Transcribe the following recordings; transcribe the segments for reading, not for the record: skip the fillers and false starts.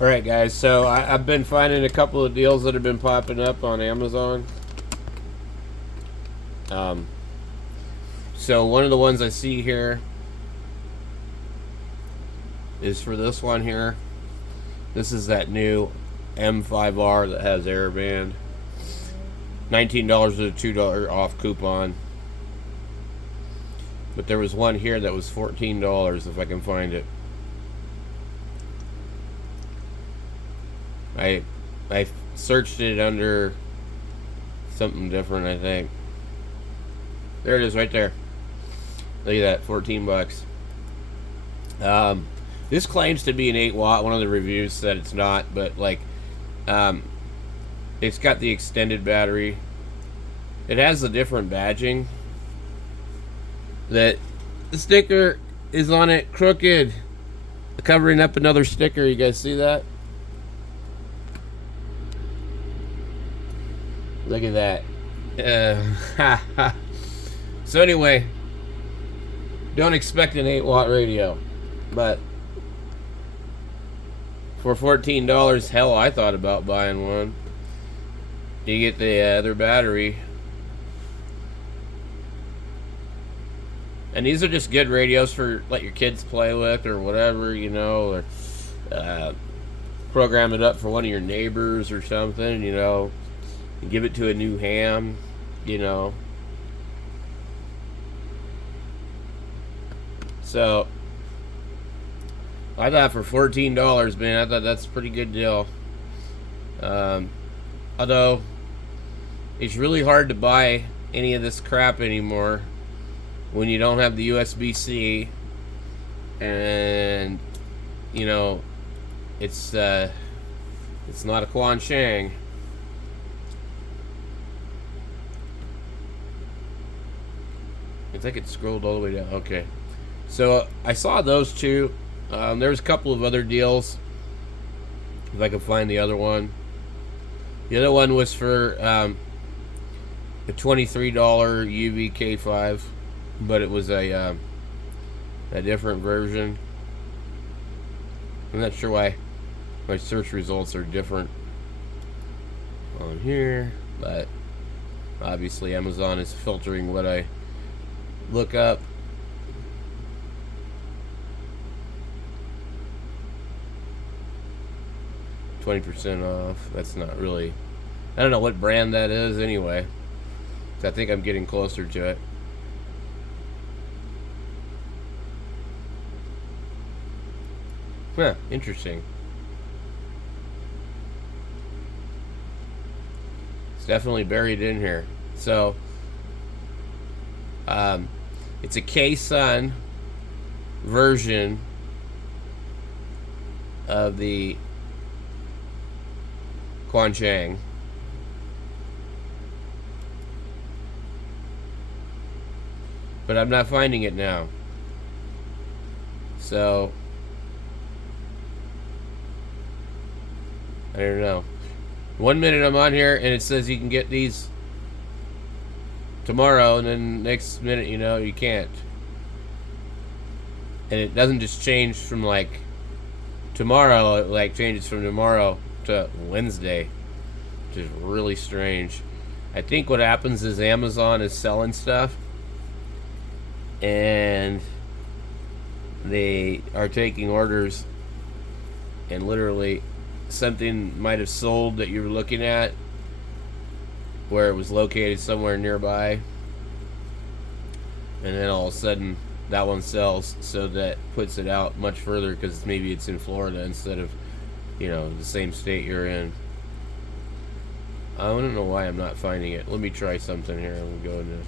Alright guys, so I've been finding a couple of deals that have been popping up on Amazon. Um, so one of the ones I see here is for this one here. This is that new M5R that has airband. $19 with a $2 off coupon. But there was one here that was $14 if I can find it. I searched it under something different, I think. There it is right there. Look at that, 14 bucks. This claims to be an 8 watt. One of the reviews said it's not, but like it's got the extended battery. It has a different badging. That the sticker is on it crooked, covering up another sticker. You guys see that? Look at that. So anyway, don't expect an 8 watt radio, but for $14, hell, I thought about buying one. You get the other battery, and these are just good radios for let your kids play with or whatever, you know, or program it up for one of your neighbors or something, you know. Give it to a new ham, you know. So I thought for $14, man, I thought that's a pretty good deal. Although it's really hard to buy any of this crap anymore when you don't have the USB-C, and you know it's not a Quan Shang. I think it scrolled all the way down. Okay. So I saw those two. There's a couple of other deals. If I can find the other one. The other one was for a $23 uv5r, but it was a different version. I'm not sure why my search results are different on here, but obviously Amazon is filtering what I look up. %20 off. That's not really, I don't know what brand that is anyway. I think I'm getting closer to it. Huh, interesting. It's definitely buried in here. So it's a K-Sun version of the Quan Shang. But I'm not finding it now. So I don't know. 1 minute I'm on here and it says you can get these tomorrow, and then next minute, you know, you can't. And it doesn't just change from like tomorrow, it like changes from tomorrow to Wednesday, which is really strange. I think what happens is Amazon is selling stuff and they are taking orders, and literally something might have sold that you're looking at where it was located somewhere nearby, and then all of a sudden that one sells, so that puts it out much further because maybe it's in Florida instead of, you know, the same state you're in. I don't know why I'm not finding it. Let me try something here. I'm going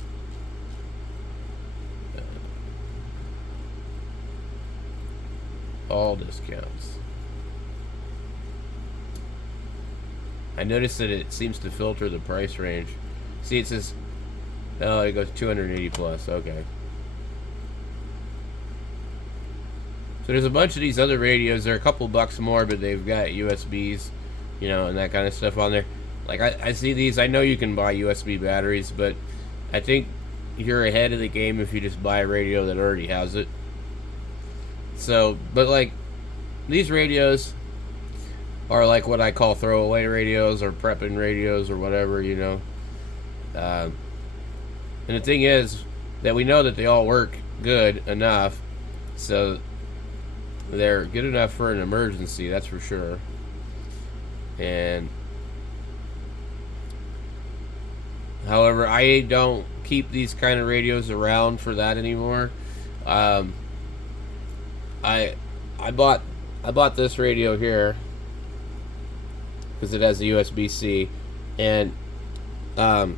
to all discounts. I noticed that it seems to filter the price range. See, it says, oh, it goes 280 plus. Okay. So there's a bunch of these other radios. They're a couple bucks more, but they've got USBs, you know, and that kind of stuff on there. Like, I see these. I know you can buy USB batteries, but I think you're ahead of the game if you just buy a radio that already has it. So, but like, these radios, are like what I call throwaway radios or prepping radios or whatever, you know. And the thing is that we know that they all work good enough, so they're good enough for an emergency, that's for sure. And however, I don't keep these kind of radios around for that anymore. Um, I I bought this radio here because it has a USB-C, and um,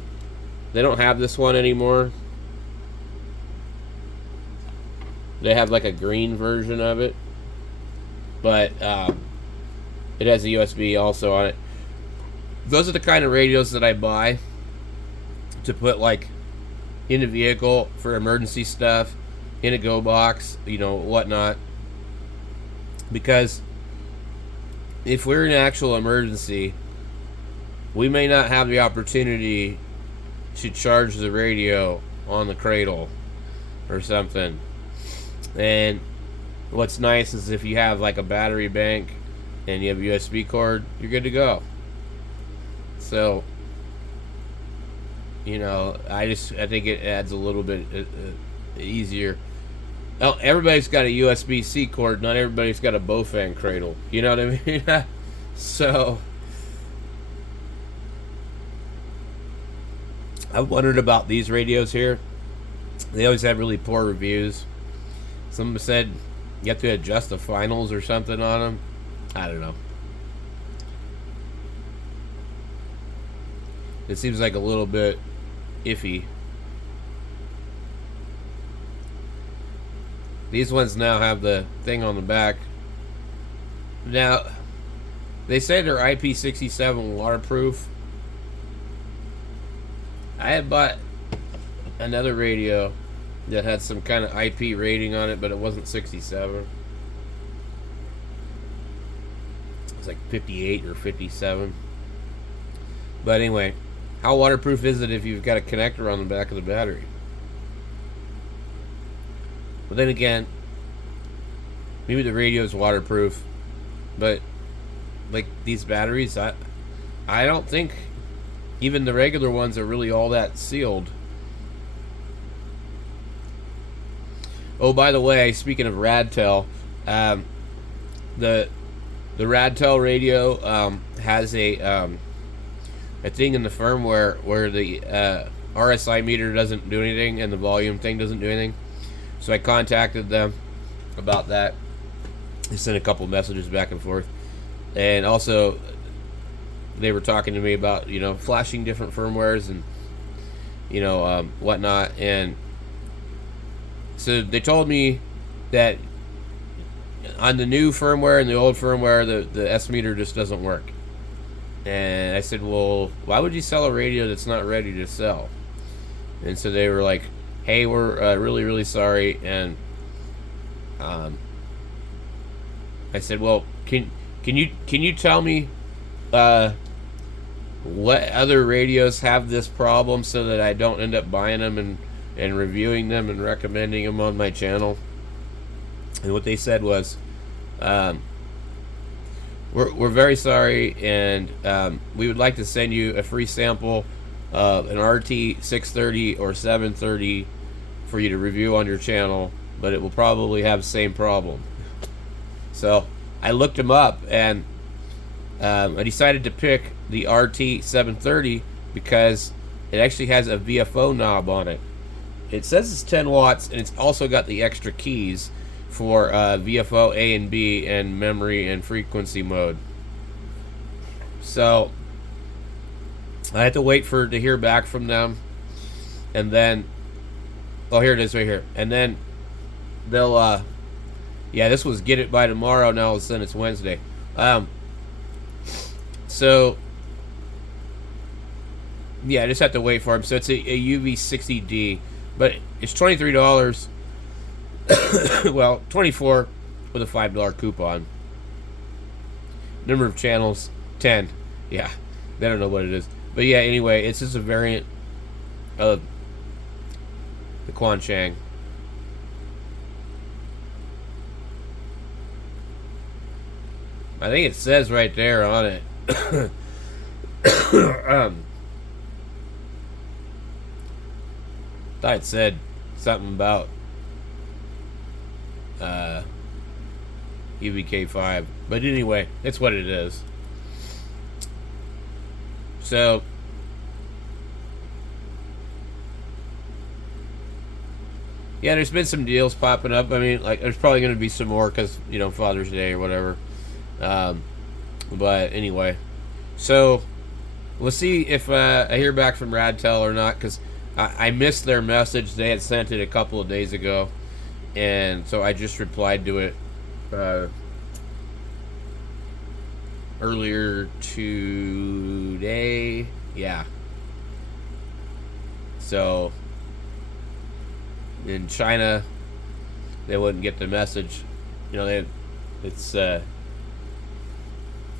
they don't have this one anymore. They have like a green version of it, but it has a USB also on it. Those are the kind of radios that I buy to put like in the vehicle for emergency stuff, in a go box, you know, whatnot. Because if we're in an actual emergency, we may not have the opportunity to charge the radio on the cradle or something. And what's nice is if you have like a battery bank and you have a USB cord, you're good to go. So, you know, I think it adds a little bit easier. Oh, everybody's got a USB-C cord. Not everybody's got a Bofang cradle. You know what I mean? So, I've wondered about these radios here. They always have really poor reviews. Some said you have to adjust the finals or something on them. I don't know. It seems like a little bit iffy. These ones now have the thing on the back. Now, they say they're IP67 waterproof. I had bought another radio that had some kind of IP rating on it, but it wasn't 67. It was like 58 or 57. But anyway, how waterproof is it if you've got a connector on the back of the battery? But then again, maybe the radio is waterproof, but like these batteries, I don't think even the regular ones are really all that sealed. Oh, by the way, speaking of Radtel, the Radtel radio has a thing in the firmware where the RSI meter doesn't do anything and the volume thing doesn't do anything. So I contacted them about that. They sent a couple messages back and forth, and also they were talking to me about, you know, flashing different firmwares and, you know, whatnot. And so they told me that on the new firmware and the old firmware, the S meter just doesn't work. And I said, well, why would you sell a radio that's not ready to sell? And so they were like, hey, we're really, really sorry. And I said, well, can you tell me what other radios have this problem so that I don't end up buying them and reviewing them and recommending them on my channel? And what they said was, we're very sorry, and we would like to send you a free sample of an RT 630 or 730 for you to review on your channel, but it will probably have the same problem. So I looked them up, and I decided to pick the RT 730 because it actually has a VFO knob on it. It says it's 10 watts, and it's also got the extra keys for VFO A and B and memory and frequency mode. So I had to wait to hear back from them, and then, oh, here it is right here. And then they'll yeah, this was get it by tomorrow. Now all of a sudden it's Wednesday. So yeah, I just have to wait for them. So it's a UV60D, but it's $23. Well, 24 with a $5 coupon. Number of channels 10. Yeah, they don't know what it is, but yeah. Anyway, it's just a variant of the Quan Chang. I think it says right there on it. Thought it said something about UVK5, but anyway, it's what it is. So yeah, there's been some deals popping up. I mean, like, there's probably going to be some more because, you know, Father's Day or whatever. But anyway, so we'll see if I hear back from Radtel or not, because I missed their message. They had sent it a couple of days ago, and so I just replied to it earlier today. Yeah. So in China, they wouldn't get the message. You know, it's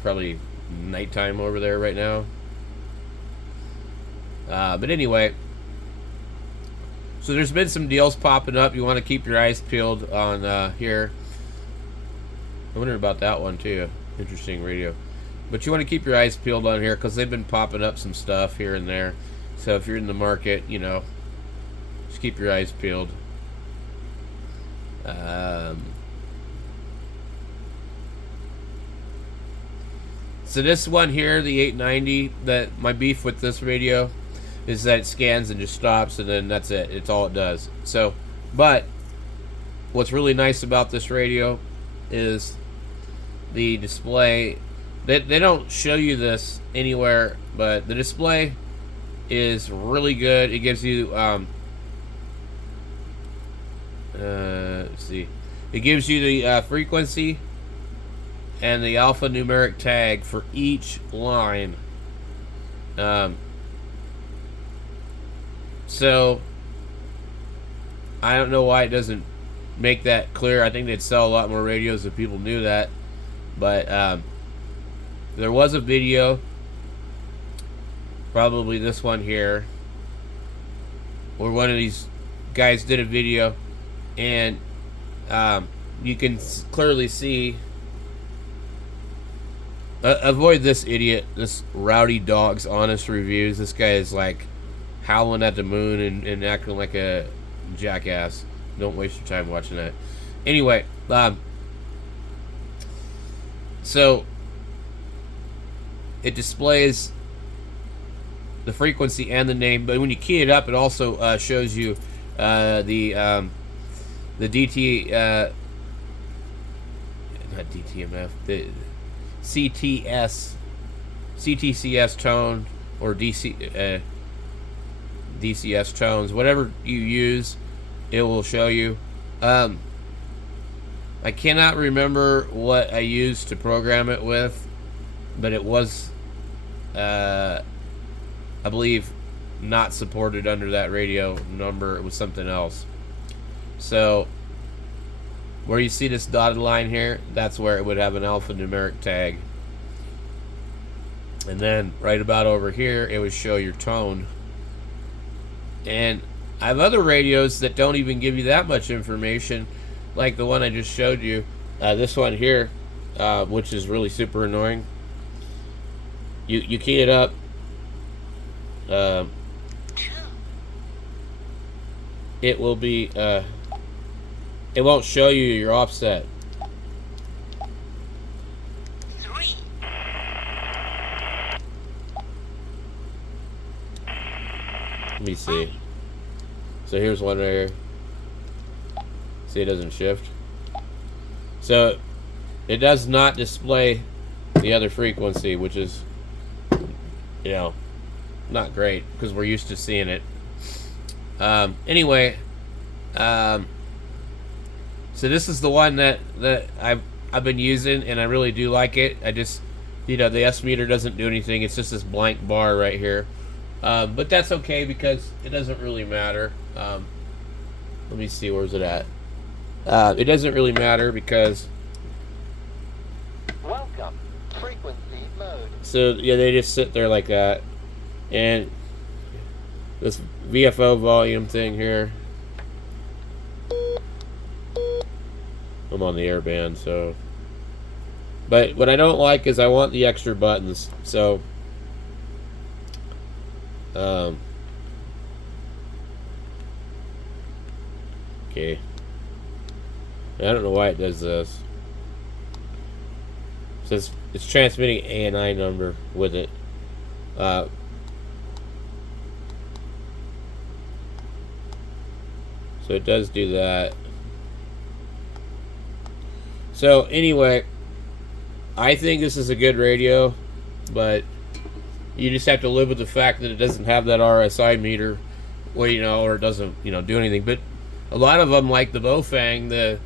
probably nighttime over there right now. But anyway, so there's been some deals popping up. You want to keep your eyes peeled on here. I wonder about that one too. Interesting radio. But you want to keep your eyes peeled on here because they've been popping up some stuff here and there. So if you're in the market, you know, just keep your eyes peeled. So this one here, the 890, that my beef with this radio is that it scans and just stops, and then that's it. It's all it does. So, but what's really nice about this radio is the display. They don't show you this anywhere, but the display is really good. It gives you let's see, it gives you the frequency and the alphanumeric tag for each line. So I don't know why it doesn't make that clear. I think they'd sell a lot more radios if people knew that. But there was a video, probably this one here, where one of these guys did a video, and you can clearly see. Avoid this idiot, this Rowdy Dog's honest reviews. This guy is like howling at the moon and acting like a jackass. Don't waste your time watching that. Anyway, so it displays the frequency and the name, but when you key it up, it also shows you the DT, not DTMF, the CTCS tone, or DCS tones, whatever you use, it will show you. I cannot remember what I used to program it with, but it was, I believe, not supported under that radio number. It was something else. So where you see this dotted line here, that's where it would have an alphanumeric tag. And then right about over here, it would show your tone. And I have other radios that don't even give you that much information, like the one I just showed you. This one here, which is really super annoying. You key it up. It will be... it won't show you your offset. Let me see. So here's one right here. See, it doesn't shift. So it does not display the other frequency, which is, you know, not great because we're used to seeing it. Anyway, so this is the one that I've been using, and I really do like it. I just, you know, the S meter doesn't do anything. It's just this blank bar right here. But that's okay because it doesn't really matter. Let me see, where's it at? It doesn't really matter because... Welcome, frequency mode. So, yeah, they just sit there like that. And this VFO volume thing here. I'm on the airband, so... But what I don't like is I want the extra buttons. So, okay. I don't know why it does this. It says it's transmitting ANI number with it. So it does do that. So anyway, I think this is a good radio, but you just have to live with the fact that it doesn't have that RSI meter, well, or it doesn't, do anything. But a lot of them, like the Bofang, the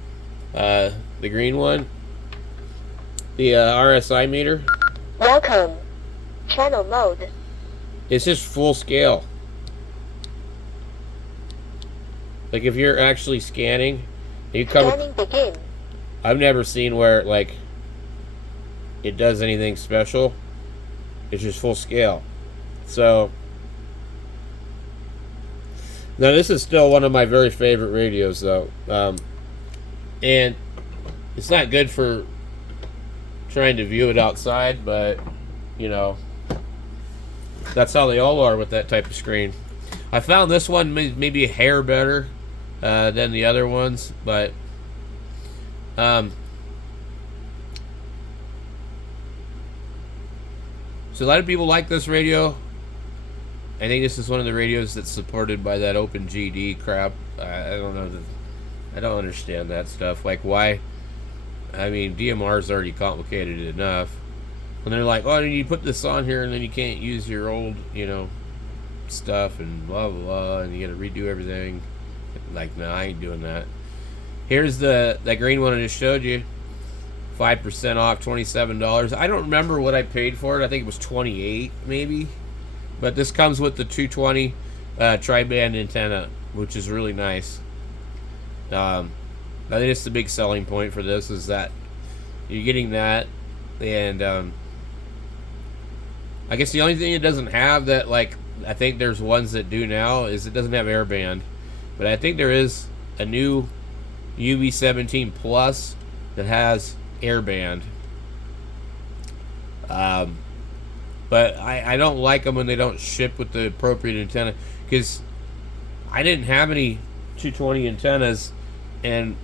green one, the RSI meter. Welcome. Channel mode. It's just full scale. Like if you're actually scanning, Scanning begin. I've never seen where it does anything special. It's just full scale. So now this is still one of my very favorite radios, though, and it's not good for trying to view it outside, but that's how they all are with that type of screen. I found this one maybe a hair better than the other ones, but so a lot of people like this radio. I think this is one of the radios that's supported by that OpenGD crap. I don't know. I don't understand that stuff. Like, why? I mean, DMR is already complicated enough. And they're like, oh, you put this on here and then you can't use your old, stuff and blah, blah, blah. And you got to redo everything. Like, no, I ain't doing that. Here's that green one I just showed you. 5% off, $27. I don't remember what I paid for it. I think it was $28, maybe. But this comes with the 220 tri-band antenna, which is really nice. I think it's the big selling point for this is that you're getting that, and I guess the only thing it doesn't have that, like, I think there's ones that do now, is it doesn't have airband. But I think there is a new UV17 Plus that has airband. But I don't like them when they don't ship with the appropriate antenna, because I didn't have any 220 antennas, and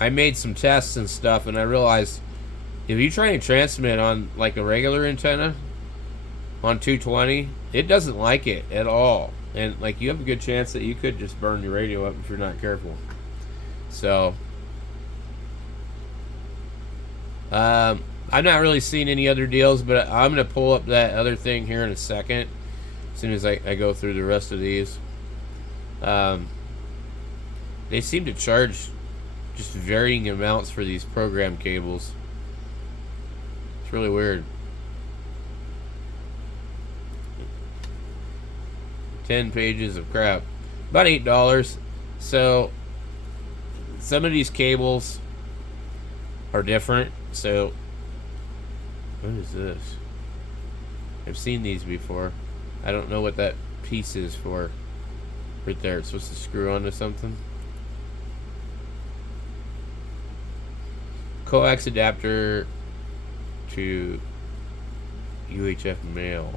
I made some tests and stuff, and I realized if you try to transmit on like a regular antenna on 220, it doesn't like it at all, and like you have a good chance that you could just burn your radio up if you're not careful. So I'm not really seeing any other deals, but I'm going to pull up that other thing here in a second, as soon as I go through the rest of these. They seem to charge just varying amounts for these program cables. It's really weird. 10 pages of crap. About $8. So some of these cables are different. So what is this? I've seen these before. I don't know what that piece is for. Right there, it's supposed to screw onto something. Coax adapter to UHF male.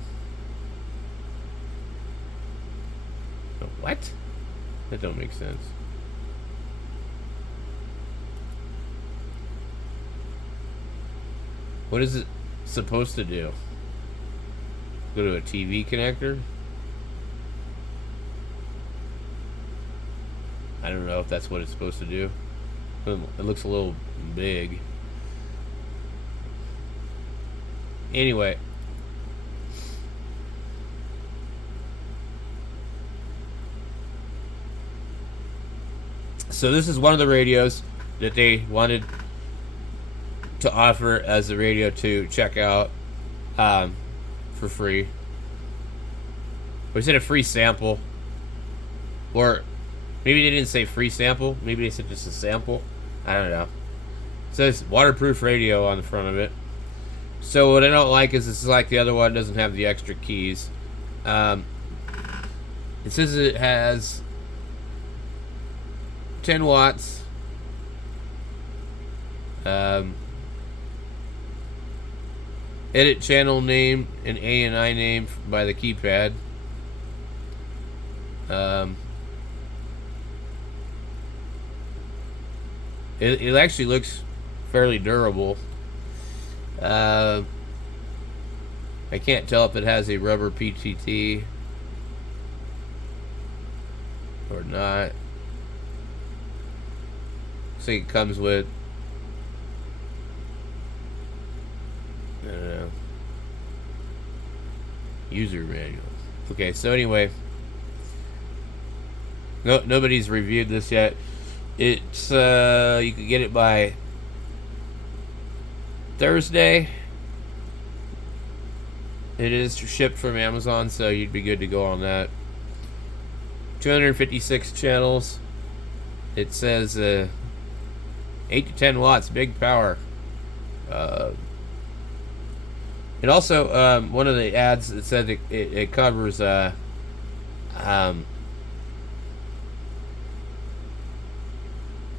What? That don't make sense. What is it supposed to do? Go to a TV connector? I don't know if that's what it's supposed to do. It looks a little big. Anyway. So this is one of the radios that they wanted to offer as a radio to check out for free. Or is it a free sample? Or maybe they didn't say free sample. Maybe they said just a sample. I don't know. It says waterproof radio on the front of it. So what I don't like is this is like the other one. It doesn't have the extra keys. It says it has 10 watts. Edit channel name and A and I name by the keypad. It actually looks fairly durable. I can't tell if it has a rubber PTT or not. So it comes with, I don't know, user manual. Okay, so anyway, nobody's reviewed this yet. It's you can get it by Thursday. It is shipped from Amazon, so you'd be good to go on that. 256 channels. It says 8 to 10 watts, big power. It also, one of the ads, it said it covers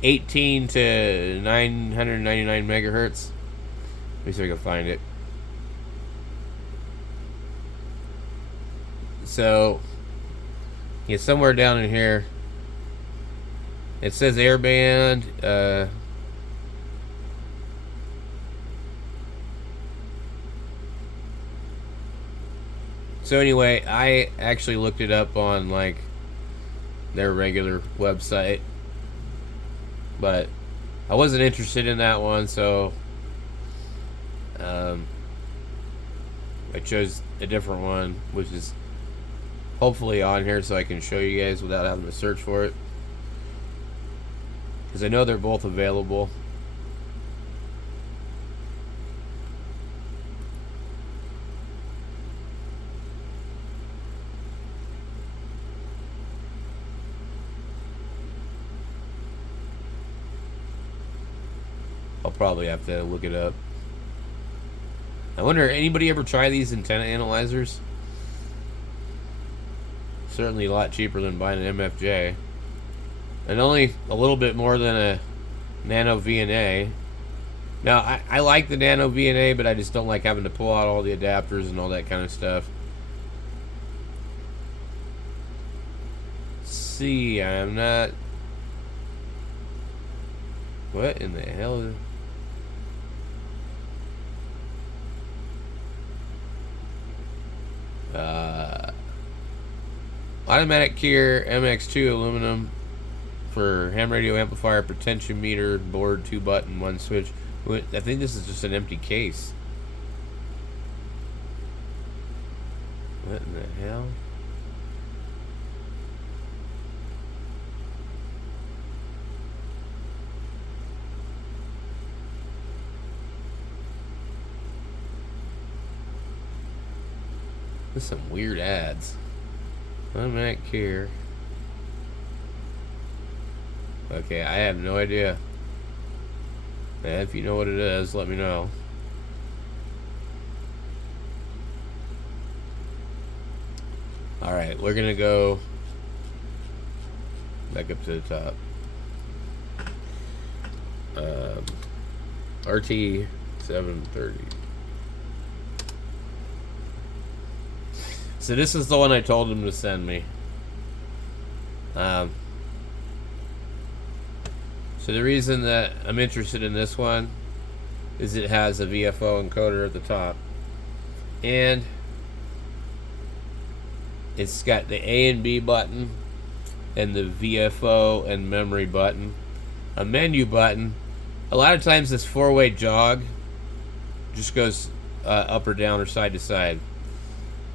18 to 999 megahertz. Let me see if I can find it. So, yeah, somewhere down in here, it says airband. So anyway, I actually looked it up on like their regular website, but I wasn't interested in that one, so I chose a different one, which is hopefully on here so I can show you guys without having to search for it, because I know they're both available. I'll probably have to look it up. I wonder, anybody ever try these antenna analyzers? Certainly a lot cheaper than buying an MFJ. And only a little bit more than a Nano VNA. Now, I like the Nano VNA, but I just don't like having to pull out all the adapters and all that kind of stuff. See, I'm not... What in the hell is... automatic Keyer MX2 aluminum for ham radio amplifier, potentiometer, board, 2-button, 1 switch. I think this is just an empty case. What in the hell? There's some weird ads. Automatic Keyer. Okay, I have no idea. And if you know what it is, let me know. Alright, we're gonna go back up to the top. RT 730. So this is the one I told him to send me. So the reason that I'm interested in this one is it has a VFO encoder at the top, and it's got the A and B button and the VFO and memory button, a menu button. A lot of times this 4-way jog just goes up or down or side to side.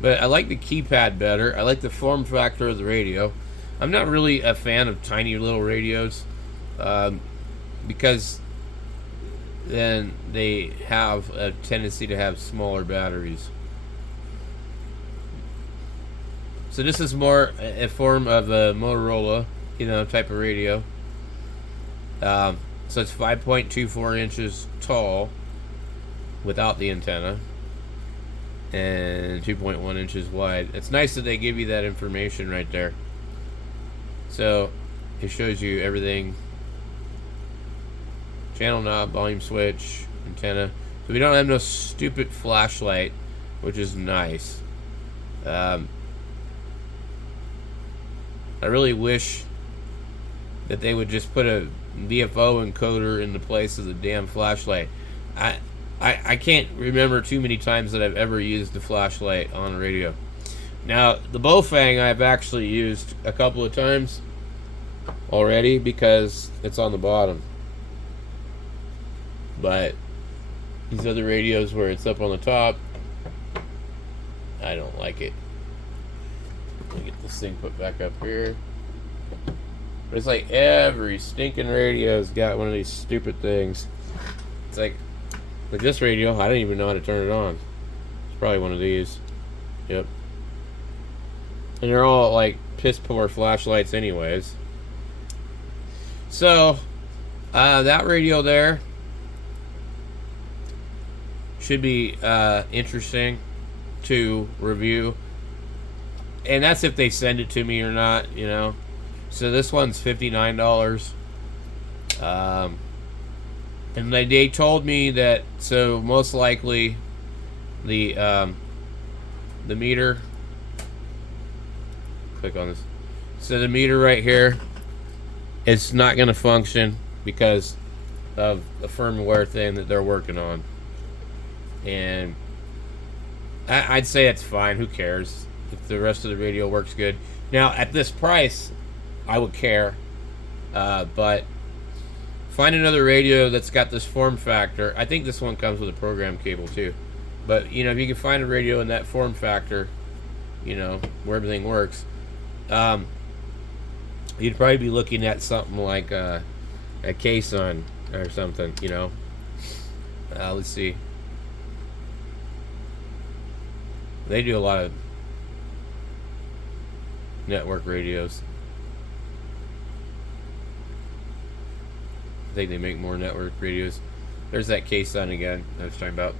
But I like the keypad better. I like the form factor of the radio. I'm not really a fan of tiny little radios because then they have a tendency to have smaller batteries. So this is more a form of a Motorola, type of radio. So it's 5.24 inches tall without the antenna, and 2.1 inches wide. It's nice that they give you that information right there. So it shows you everything: channel knob, volume switch, antenna. We don't have no stupid flashlight, which is nice. I really wish that they would just put a VFO encoder in the place of the damn flashlight. I can't remember too many times that I've ever used the flashlight on a radio. Now, the Bowfang I've actually used a couple of times already because it's on the bottom. But these other radios where it's up on the top, I don't like it. Let me get this thing put back up here. But it's like every stinking radio's got one of these stupid things. It's like this radio, I didn't even know how to turn it on. It's probably one of these. Yep. And they're all like piss poor flashlights anyways. So, that radio there should be interesting to review. And that's if they send it to me or not, you know. So this one's $59. And they told me that, so most likely the meter, click on this. So the meter right here, it's not going to function because of the firmware thing that they're working on. And I'd say it's fine. Who cares if the rest of the radio works good? Now, at this price, I would care. But find another radio that's got this form factor. I think this one comes with a program cable too. But, you know, if you can find a radio in that form factor, you know, where everything works, you'd probably be looking at something like a K-Sun or something, you know. Let's see. They do a lot of network radios. I think they make more network radios. There's that K-Sun again I was talking about.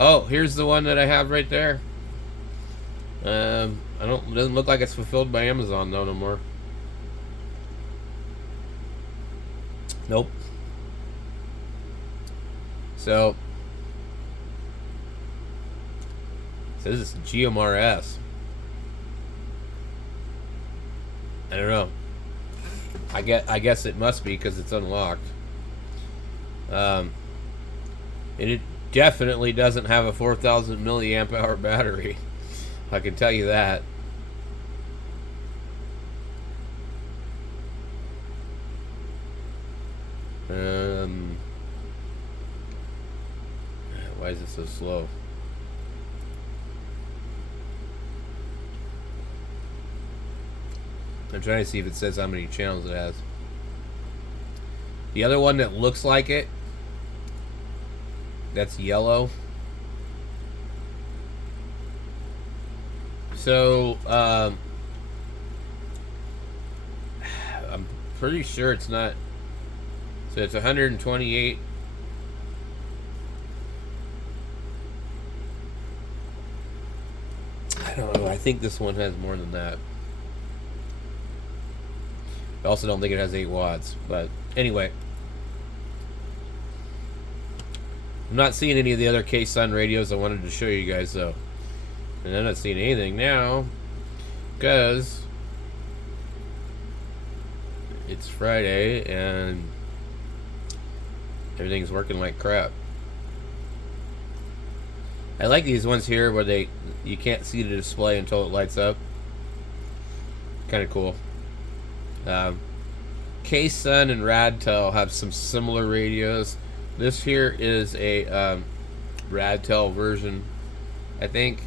Oh, here's the one that I have right there. It doesn't look like it's fulfilled by Amazon though no more. Nope. So this is GMRS. I don't know. I guess it must be because it's unlocked. And it definitely doesn't have a 4,000 milliamp hour battery. I can tell you that. Why is it so slow? I'm trying to see if it says how many channels it has. The other one that looks like it, that's yellow. So, I'm pretty sure it's not. So it's 128. I don't know. I think this one has more than that. I also don't think it has 8 watts, but anyway. I'm not seeing any of the other K-Sun radios I wanted to show you guys though. And I'm not seeing anything now because it's Friday and everything's working like crap. I like these ones here where you can't see the display until it lights up. Kind of cool. K-Sun and Radtel have some similar radios. This here is a Radtel version, I think.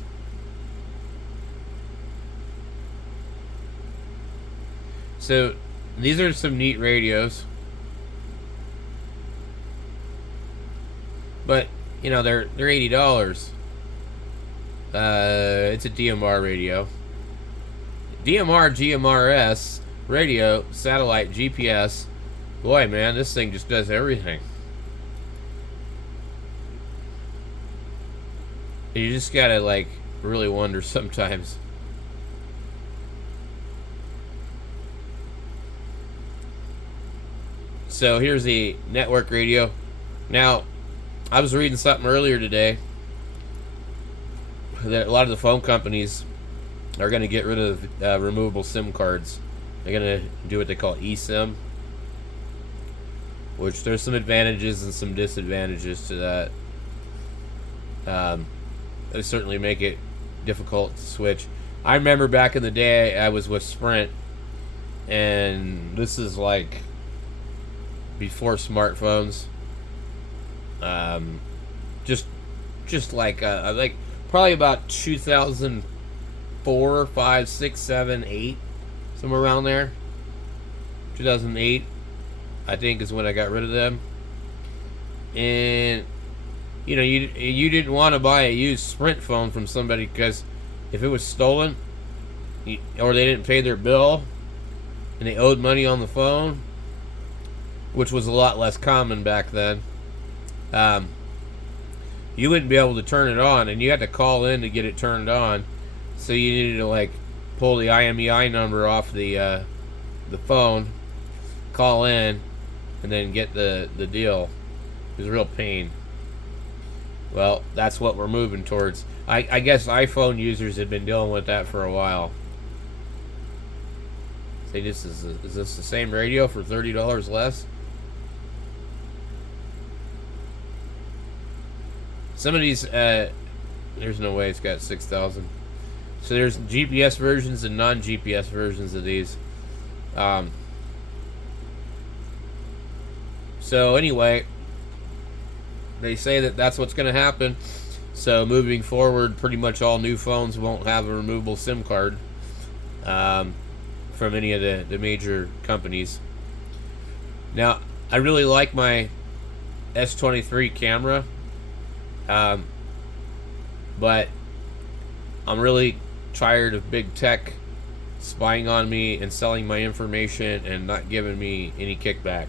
So these are some neat radios, but you know they're $80. It's a DMR radio. DMR GMRS radio, satellite, GPS. Boy, man, this thing just does everything. You just gotta like really wonder sometimes. So here's the network radio. Now, I was reading something earlier today that a lot of the phone companies are going to get rid of removable SIM cards. They're going to do what they call eSIM, which there's some advantages and some disadvantages to that. They certainly make it difficult to switch. I remember back in the day, I was with Sprint, and this is like before smartphones. Just like probably about 2004, 5, 6, 7, 8, somewhere around there. 2008, I think, is when I got rid of them. And you know, you didn't want to buy a used Sprint phone from somebody, because if it was stolen, or they didn't pay their bill, and they owed money on the phone, which was a lot less common back then, you wouldn't be able to turn it on, and you had to call in to get it turned on. So you needed to like pull the IMEI number off the phone, call in, and then get the deal. It was a real pain. Well, that's what we're moving towards. I guess iPhone users have been dealing with that for a while. Say, is this the same radio for $30 less? Some of these, there's no way it's got 6,000. So there's GPS versions and non-GPS versions of these. So anyway, they say that that's what's going to happen. So moving forward, pretty much all new phones won't have a removable SIM card from any of the major companies. Now, I really like my S23 camera, but I'm really tired of big tech spying on me and selling my information and not giving me any kickback.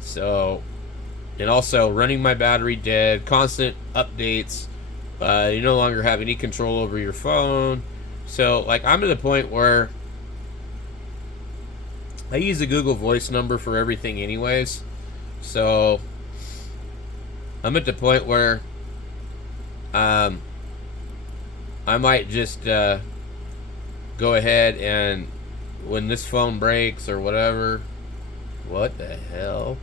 So, and also running my battery dead, constant updates. You no longer have any control over your phone. So, like, I'm at the point where I use a Google Voice number for everything anyways. So, I'm at the point where I might just go ahead and, when this phone breaks or whatever, what the hell?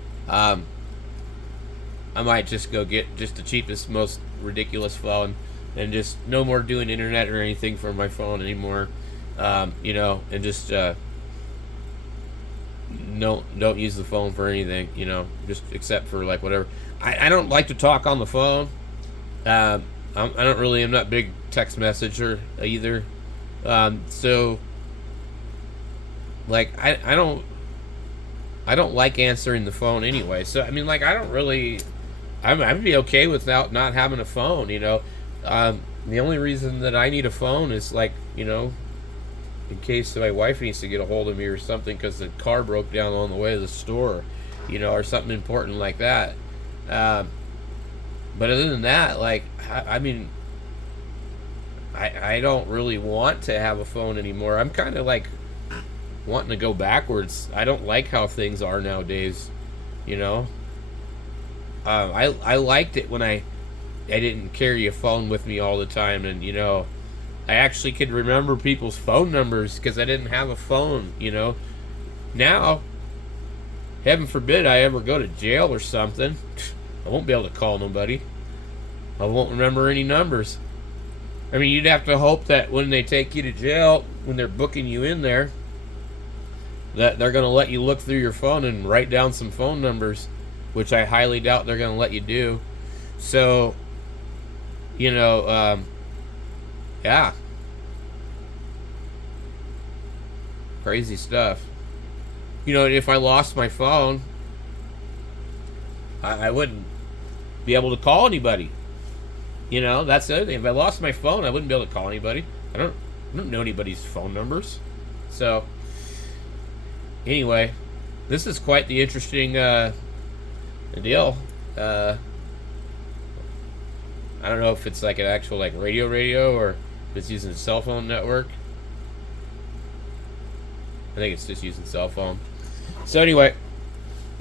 I might just go get just the cheapest, most ridiculous phone, and just no more doing internet or anything from my phone anymore. You know, and just don't use the phone for anything. You know, just except for like whatever. I don't like to talk on the phone. I'm not a big text messenger either. So like I don't like answering the phone anyway. So I mean, like, I don't really. I'd be okay without not having a phone. You know, the only reason that I need a phone is, like, you know, in case my wife needs to get a hold of me or something because the car broke down on the way to the store, you know, or something important like that. But other than that, like, I mean, I don't really want to have a phone anymore. I'm kind of like wanting to go backwards. I don't like how things are nowadays, you know. I liked it when I didn't carry a phone with me all the time, and, you know, I actually could remember people's phone numbers because I didn't have a phone, you know. Now, heaven forbid I ever go to jail or something, I won't be able to call nobody. I won't remember any numbers. I mean, you'd have to hope that when they take you to jail, when they're booking you in there, that they're going to let you look through your phone and write down some phone numbers, which I highly doubt they're going to let you do. So, you know, yeah. Crazy stuff. You know, if I lost my phone, I wouldn't be able to call anybody. You know, that's the other thing. If I lost my phone, I wouldn't be able to call anybody. I don't know anybody's phone numbers. So, anyway, this is quite the interesting deal. I don't know if it's like an actual like radio or if it's using a cell phone network. I think it's just using cell phone. So anyway,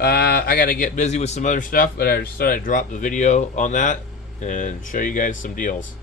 I got to get busy with some other stuff, but I just thought I'd drop the video on that and show you guys some deals.